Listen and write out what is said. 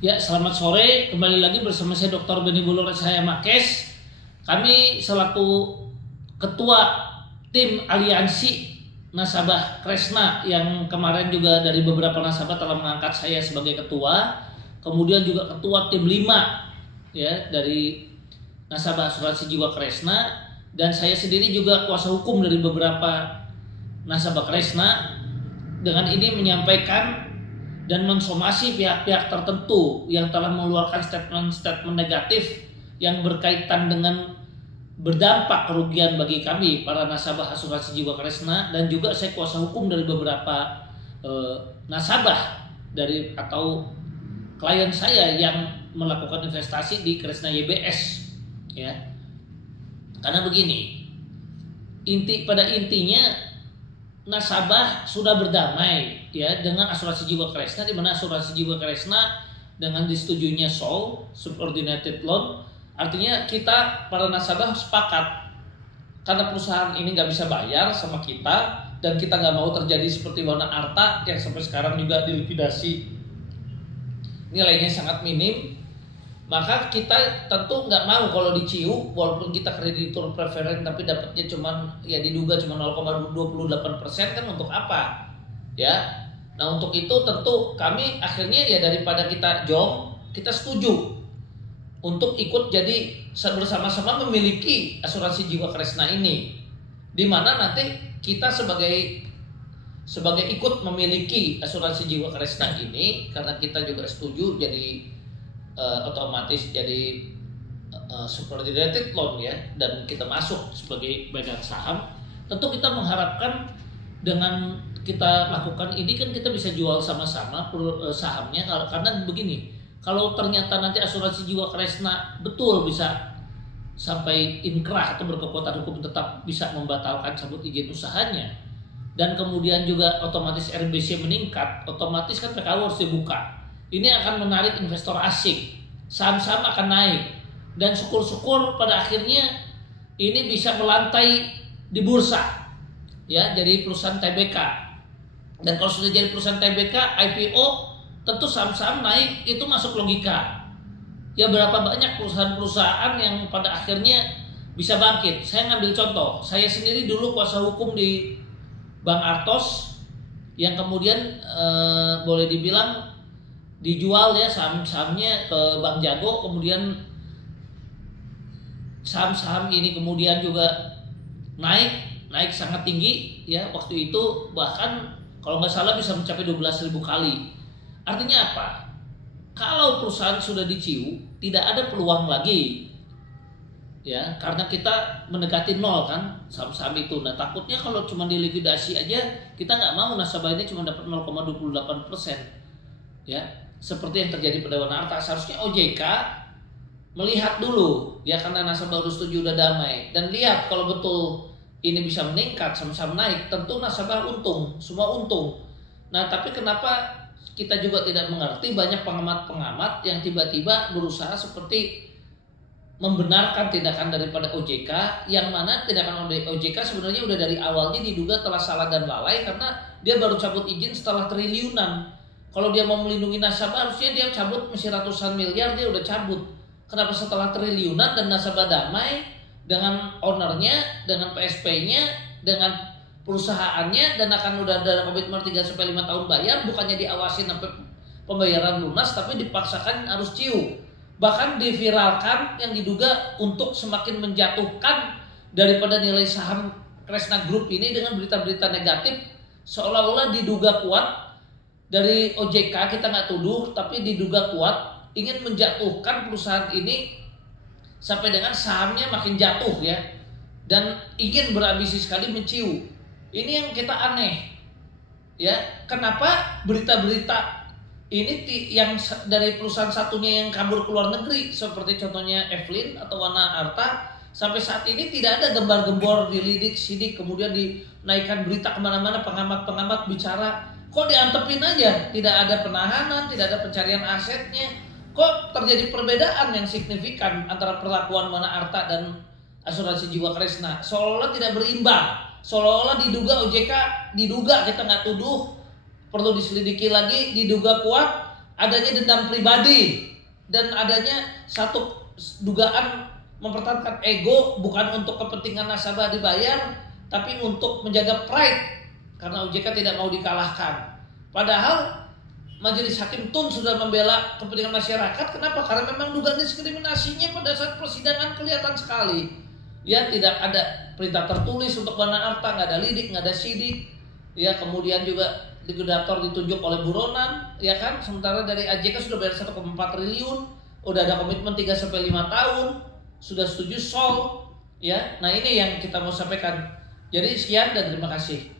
Ya, selamat sore. Kembali lagi bersama saya Dr. Beni Bulur Saya Makes. Kami selaku Ketua Tim Aliansi Nasabah Kresna yang kemarin juga dari beberapa nasabah telah mengangkat saya sebagai ketua. Kemudian juga Ketua Tim 5 ya dari nasabah asuransi jiwa Kresna, dan saya sendiri juga kuasa hukum dari beberapa nasabah Kresna. Dengan ini menyampaikan dan mensomasi pihak-pihak tertentu yang telah mengeluarkan statement-statement negatif yang berkaitan dengan berdampak kerugian bagi kami para nasabah asuransi jiwa Kresna, dan juga saya kuasa hukum dari beberapa nasabah dari atau klien saya yang melakukan investasi di Kresna YBS ya. Karena begini, pada intinya nasabah sudah berdamai ya dengan asuransi jiwa Kresna, di mana asuransi jiwa Kresna dengan disetujuinya SOL subordinated loan, artinya kita para nasabah sepakat karena perusahaan ini nggak bisa bayar sama kita dan kita nggak mau terjadi seperti Wana Arta yang sampai sekarang juga dilikuidasi, nilainya sangat minim. Maka kita tentu nggak mau kalau diciu, walaupun kita kreditur preferen tapi dapatnya cuman ya diduga cuma 0,28% kan untuk apa ya. Nah untuk itu tentu kami akhirnya ya daripada kita jong, kita setuju untuk ikut jadi bersama-sama memiliki asuransi jiwa Kresna ini, dimana nanti kita sebagai ikut memiliki asuransi jiwa Kresna ini karena kita juga setuju jadi otomatis jadi subordinated loan ya, dan kita masuk sebagai pemegang saham. Tentu kita mengharapkan dengan kita lakukan ini kan kita bisa jual sama-sama sahamnya, karena begini, kalau ternyata nanti asuransi jiwa Kresna betul bisa sampai inkrah atau berkekuatan hukum tetap bisa membatalkan cabut izin usahanya, dan kemudian juga otomatis RBC meningkat, otomatis kan PKU harus dibuka. Ini akan menarik investor asing, saham-saham akan naik, dan syukur-syukur pada akhirnya ini bisa melantai di bursa ya, jadi perusahaan TBK. Dan kalau sudah jadi perusahaan TBK IPO, tentu saham-saham naik, itu masuk logika ya. Berapa banyak perusahaan-perusahaan yang pada akhirnya bisa bangkit. Saya ngambil contoh, saya sendiri dulu kuasa hukum di Bank Artos yang kemudian boleh dibilang dijual ya saham-sahamnya ke Bank Jago, kemudian saham-saham ini kemudian juga naik sangat tinggi ya, waktu itu bahkan kalau nggak salah bisa mencapai 12.000 kali. Artinya apa? Kalau perusahaan sudah diciu, tidak ada peluang lagi ya, karena kita mendekati nol kan saham-saham itu. Nah takutnya kalau cuma dilikuidasi aja, kita nggak mau nasabah ini cuma dapat 0,28% ya, seperti yang terjadi pada Wana Arta. Seharusnya OJK melihat dulu ya, karena nasabah baru setuju udah damai, dan lihat kalau betul ini bisa meningkat, sama-sama naik, tentu nasabah untung, semua untung. Nah tapi kenapa kita juga tidak mengerti, banyak pengamat-pengamat yang tiba-tiba berusaha seperti membenarkan tindakan daripada OJK, yang mana tindakan OJK sebenarnya udah dari awalnya diduga telah salah dan lalai, karena dia baru cabut izin setelah triliunan. Kalau dia mau melindungi nasabah harusnya dia cabut mesti ratusan miliar, dia udah cabut. Kenapa setelah triliunan dan nasabah damai dengan ownernya, dengan PSP-nya, dengan perusahaannya, dan akan udah ada komitmen 3-5 tahun bayar, bukannya diawasin sampai pembayaran lunas, tapi dipaksakan harus ciu. Bahkan diviralkan yang diduga untuk semakin menjatuhkan daripada nilai saham Kresna Group ini dengan berita-berita negatif, seolah-olah diduga kuat dari OJK, kita nggak tuduh, tapi diduga kuat ingin menjatuhkan perusahaan ini sampai dengan sahamnya makin jatuh ya, dan ingin berambisi sekali menciu. Ini yang kita aneh ya, kenapa berita-berita ini yang dari perusahaan satunya yang kabur ke luar negeri seperti contohnya Evelyn atau Wana Arta, sampai saat ini tidak ada gembar-gembor dilidik sidik, kemudian dinaikkan berita kemana-mana, pengamat-pengamat bicara, kok diantepin aja, tidak ada penahanan, tidak ada pencarian asetnya. Kok terjadi perbedaan yang signifikan antara perlakuan Wana Arta dan asuransi jiwa Kresna, seolah-olah tidak berimbang, seolah-olah diduga OJK, diduga, kita nggak tuduh, perlu diselidiki lagi, diduga kuat, adanya dendam pribadi dan adanya satu dugaan mempertahankan ego, bukan untuk kepentingan nasabah dibayar, tapi untuk menjaga pride karena OJK tidak mau dikalahkan. Padahal Majelis Hakim Tun sudah membela kepentingan masyarakat. Kenapa? Karena memang dugaan diskriminasinya pada saat persidangan kelihatan sekali. Ya, tidak ada perintah tertulis untuk mana harta, nggak ada lidik, nggak ada sidik. Ya, kemudian juga likuidator ditunjuk oleh buronan, ya kan? Sementara dari AJK sudah bayar 1,4 triliun, udah ada komitmen 3-5 tahun, sudah setuju sol. Ya, nah ini yang kita mau sampaikan. Jadi sekian dan terima kasih.